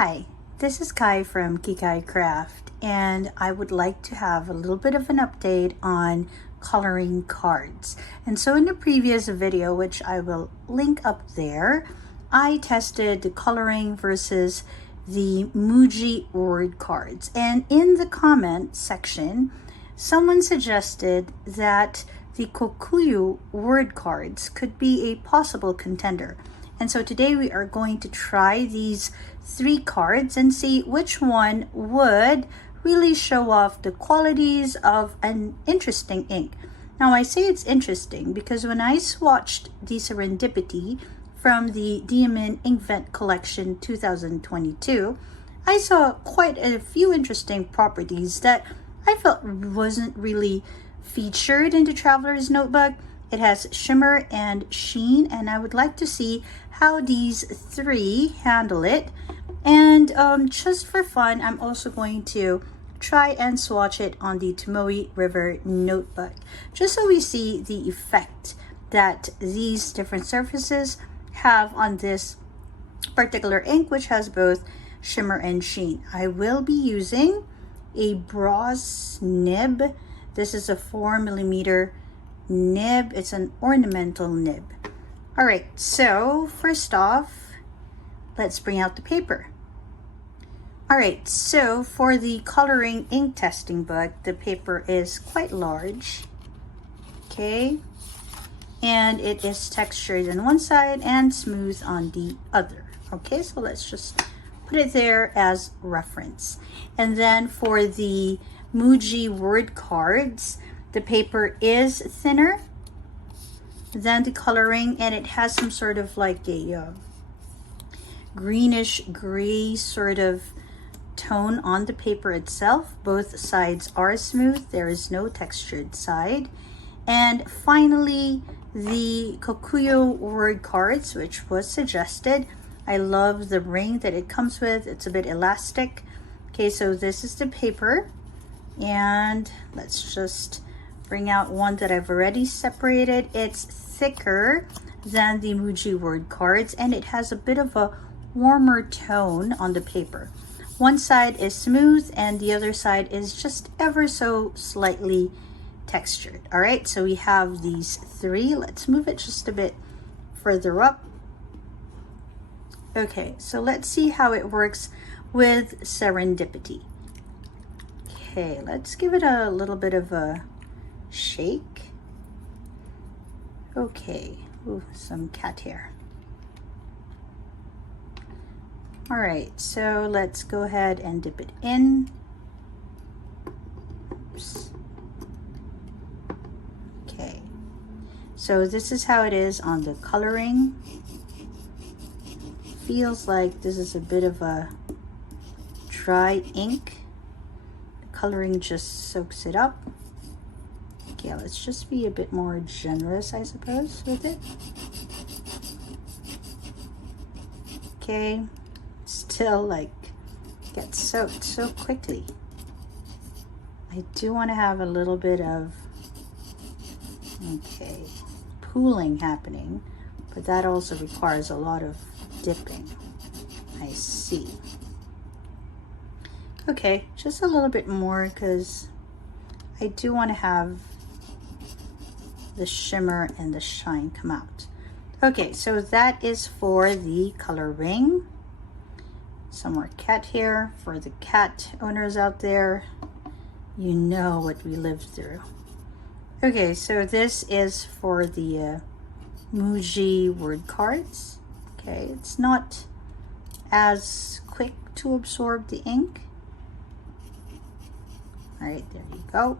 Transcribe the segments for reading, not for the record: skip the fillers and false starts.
Hi, this is Kai from Kikai Craft, and I would like to have a little bit of an update on coloring cards. And so in the previous video, which I will link up there, I tested the Col-o-ring versus the Muji Word Cards. And in the comment section, someone suggested that the Kokuyo Word Cards could be a possible contender. And so today we are going to try these 3 cards and see which one would really show off the qualities of an interesting ink. Now I say it's interesting because when I swatched the Serendipity from the Diamond Inkvent Collection 2022, I saw quite a few interesting properties that I felt wasn't really featured in the Traveler's Notebook. It has shimmer and sheen, and I would like to see how these 3 handle it. And just for fun, I'm also going to try and swatch it on the Tomoe River Notebook, just so we see the effect that these different surfaces have on this particular ink, which has both shimmer and sheen. I will be using a brass nib. This is a 4mm nib. It's an ornamental nib. All right, so first off, let's bring out the paper. All right, so for the Col-o-ring ink testing book, the paper is quite large, okay? And it is textured on one side and smooth on the other, okay? So let's just put it there as reference. And then for the Muji Word Cards, the paper is thinner than the Col-o-ring, and it has some sort of like a greenish gray sort of tone on the paper itself. Both sides are smooth. There is no textured side. And finally, the Kokuyo Word Cards, which was suggested. I love the ring that it comes with. It's a bit elastic. Okay, so this is the paper. And let's just bring out one that I've already separated. It's thicker than the Muji Word Cards, and it has a bit of a warmer tone on the paper. One side is smooth and the other side is just ever so slightly textured. All right, so we have these 3. Let's move it just a bit further up. Okay, so let's see how it works with Serendipity. Okay, let's give it a little bit of a shake. Okay, ooh, some cat hair. All right, so let's go ahead and dip it in. Oops. Okay, so this is how it is on the Col-o-ring. Feels like this is a bit of a dry ink. The Col-o-ring just soaks it up. Okay, let's just be a bit more generous, I suppose, with it. Okay. Still like gets soaked so quickly. I do want to have a little bit of pooling happening, but that also requires a lot of dipping. I see. Okay, just a little bit more because I do want to have the shimmer and the shine come out. Okay, so that is for the Col-o-ring. Some more cat hair for the cat owners out there. You know what we lived through. Okay, so this is for the Muji Word Cards. Okay, it's not as quick to absorb the ink. All right, there you go.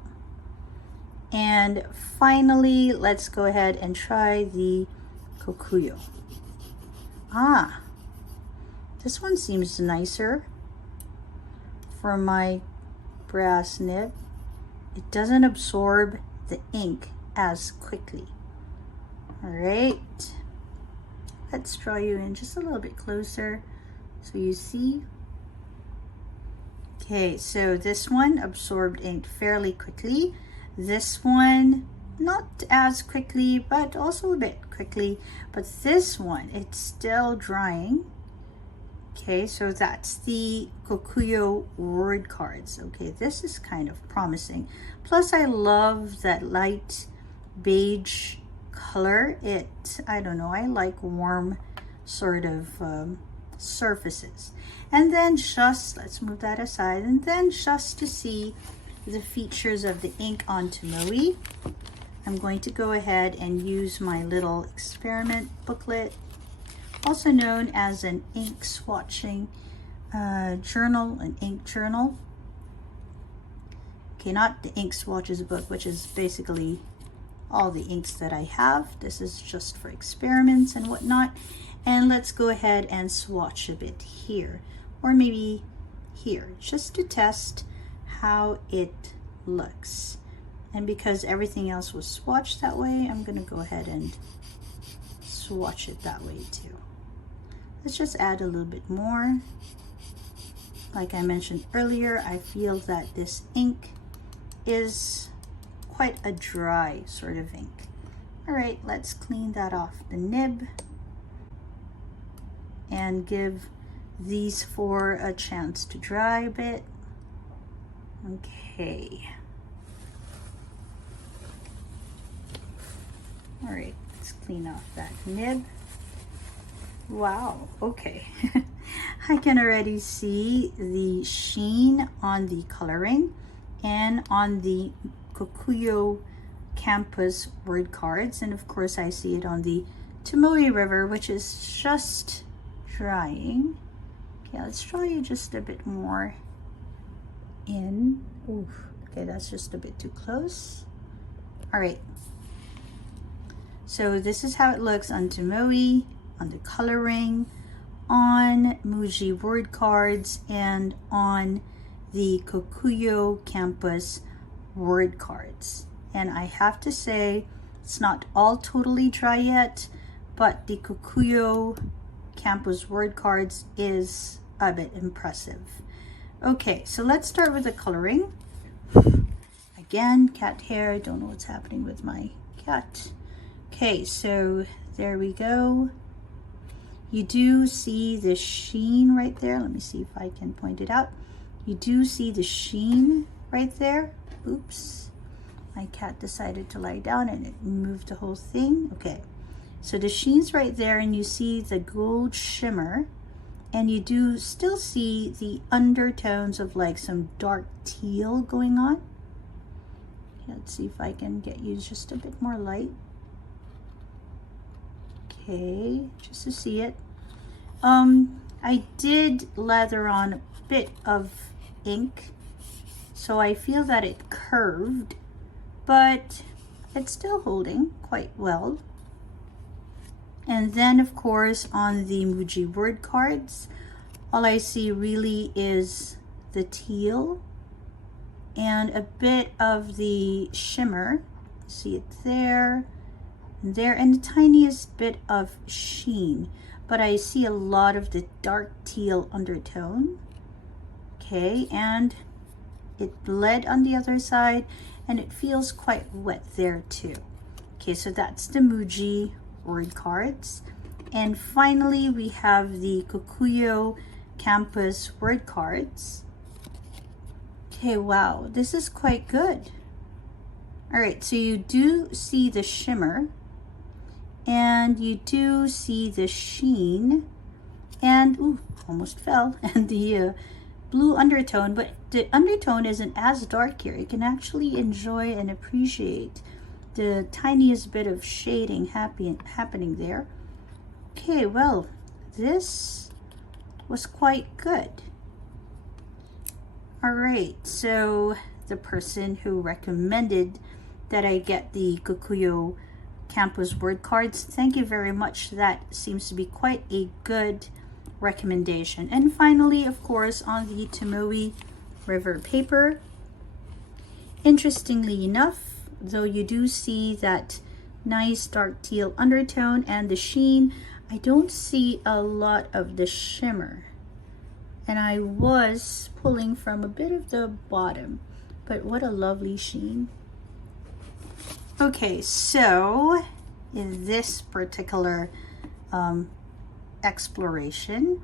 And finally, let's go ahead and try the Kokuyo. Ah, this one seems nicer for my brass nib. It doesn't absorb the ink as quickly. All right, let's draw you in just a little bit closer so you see. Okay, so this one absorbed ink fairly quickly. This one, not as quickly, but also a bit quickly. But this one, it's still drying. Okay, so that's the Kokuyo Word Cards. Okay, this is kind of promising. Plus, I love that light beige color. I don't know, I like warm sort of surfaces. And then just, let's move that aside, and then just to see the features of the ink on Tomoe, I'm going to go ahead and use my little experiment booklet, also known as an ink swatching journal, an ink journal. Okay, not the ink swatches book, which is basically all the inks that I have. This is just for experiments and whatnot. And let's go ahead and swatch a bit here, or maybe here, just to test how it looks. And because everything else was swatched that way, I'm gonna go ahead and swatch it that way too. Let's just add a little bit more. Like I mentioned earlier, I feel that this ink is quite a dry sort of ink. All right, let's clean that off the nib and give these four a chance to dry a bit. Okay. All right, let's clean off that nib. Wow, okay. I can already see the sheen on the coloring and on the Kokuyo Campus Word Cards, and of course I see it on the Tomoe River, which is just drying. Okay, let's dry it just a bit more in. Oof, okay, that's just a bit too close. All right, so this is how it looks on Tomoe, on the coloring, on Muji Word Cards, and on the Kokuyo Campus Word Cards. And I have to say, it's not all totally dry yet, but the Kokuyo Campus Word Cards is a bit impressive. Okay, so let's start with the coloring. Again, cat hair, I don't know what's happening with my cat. Okay, so there we go. You do see the sheen right there. Let me see if I can point it out. You do see the sheen right there. Oops, my cat decided to lie down and it moved the whole thing. Okay, so the sheen's right there, and you see the gold shimmer, and you do still see the undertones of like some dark teal going on. Let's see if I can get you just a bit more light. Okay, just to see it. I did lather on a bit of ink, so I feel that it curved, but it's still holding quite well. And then of course on the Muji Word Cards, all I see really is the teal and a bit of the shimmer. See it there, and the tiniest bit of sheen, but I see a lot of the dark teal undertone. Okay, and it bled on the other side, and it feels quite wet there too. Okay, so that's the Muji Word Cards. And finally, we have the Kokuyo Campus Word Cards. Okay, wow, this is quite good. All right, so you do see the shimmer, and you do see the sheen, and ooh, almost fell, and the blue undertone, but the undertone isn't as dark here. You can actually enjoy and appreciate the tiniest bit of shading happening there. Okay, well, this was quite good. All right, so the person who recommended that I get the Kokuyo Campus Word Cards, thank you very much. That seems to be quite a good recommendation. And finally, of course, on the Tomoe River paper, interestingly enough, though you do see that nice dark teal undertone and the sheen, I don't see a lot of the shimmer, and I was pulling from a bit of the bottom, but what a lovely sheen. Okay, so in this particular exploration,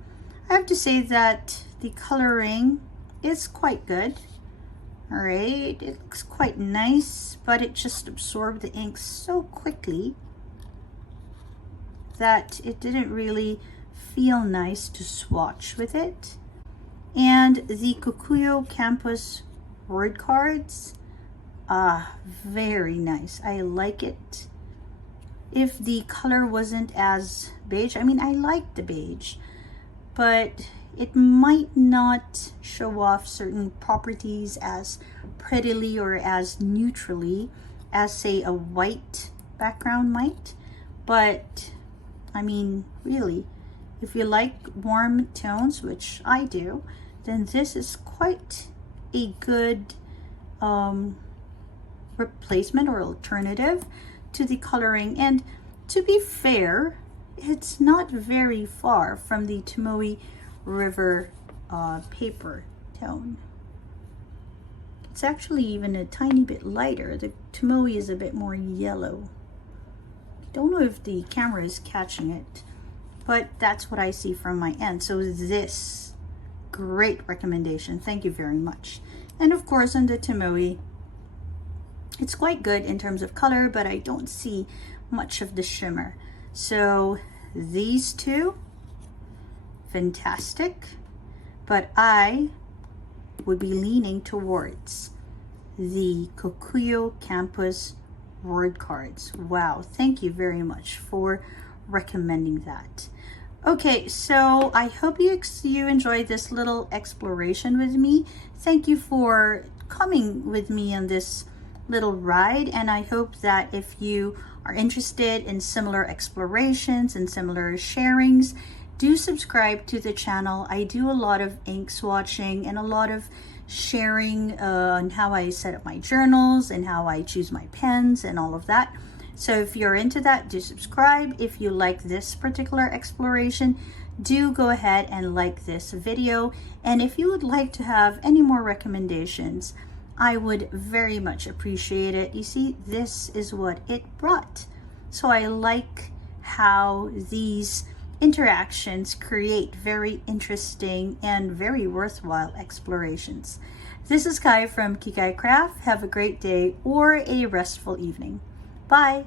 I have to say that the coloring is quite good. All right, it looks quite nice, but it just absorbed the ink so quickly that it didn't really feel nice to swatch with it. And the Kokuyo Campus Word Cards, very nice. I like it. If the color wasn't as beige, I mean, I like the beige, but it might not show off certain properties as prettily or as neutrally as, say, a white background might. But I mean, really, if you like warm tones, which I do, then this is quite a good replacement or alternative to the coloring. And to be fair, it's not very far from the Tomoe River paper tone. It's actually even a tiny bit lighter. The Tomoe is a bit more yellow. Don't know if the camera is catching it, but that's what I see from my end. So this, great recommendation. Thank you very much. And of course, on the Tomoe, it's quite good in terms of color, but I don't see much of the shimmer. So these two, fantastic, but I would be leaning towards the Kokuyo Campus Word Cards. Wow, thank you very much for recommending that. Okay, so I hope you enjoyed this little exploration with me. Thank you for coming with me on this little ride, and I hope that if you are interested in similar explorations and similar sharings, do subscribe to the channel. I do a lot of ink swatching and a lot of sharing on how I set up my journals and how I choose my pens and all of that. So if you're into that, do subscribe. If you like this particular exploration, do go ahead and like this video. And if you would like to have any more recommendations, I would very much appreciate it. You see, this is what it brought. So I like how these interactions create very interesting and very worthwhile explorations. This is Kai from Kikai Craft. Have a great day or a restful evening. Bye.